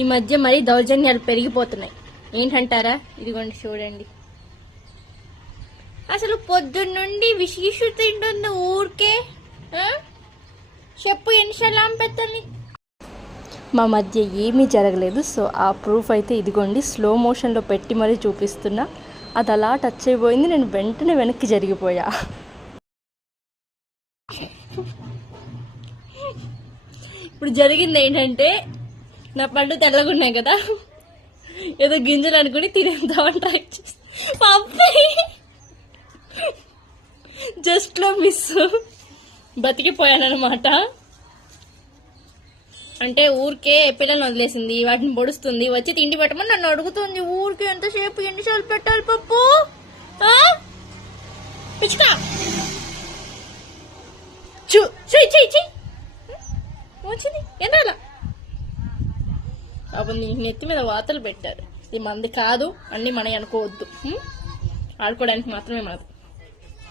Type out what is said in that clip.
ఈ మధ్య మరీ దౌర్జన్యాలు పెరిగిపోతున్నాయి. ఏంటంటారా? ఇదిగోండి చూడండి, అసలు పొద్దున్నుండి విసిగిసు తింటుంది ఊరికే. చెప్పు ఎన్నిసార్లు ఆమె పెట్టాలి? మా మధ్య ఏమీ జరగలేదు. సో ఆ ప్రూఫ్ అయితే ఇదిగోండి, స్లో మోషన్లో పెట్టి మరీ చూపిస్తున్నా. అది అలా టచ్ అయిపోయింది, నేను వెంటనే వెనక్కి జరిగిపోయా. ఇప్పుడు జరిగింది ఏంటంటే, నా పండు తెల్లగున్నాయి కదా, ఏదో గింజలు అనుకుని తినేద్దామని ట్రై చేసి జస్ట్ లో మిస్ బతికిపోయానమాట. అంటే ఊరికే పిల్లల్ని వదిలేసింది, వాటిని పొడుస్తుంది, వచ్చి తిండి పెట్టమని నన్ను అడుగుతుంది. ఊరికే ఎంతసేపు ఎన్నిసార్లు పెట్టాలి పప్పు? పిచ్చుకా వచ్చింది ఎండాల. అప్పుడు నీ నెత్తి మీద వాతలు పెట్టారు. ఇది మంది కాదు, అన్ని మనవి అనుకోవద్దు. ఆడుకోవడానికి మాత్రమే మనది.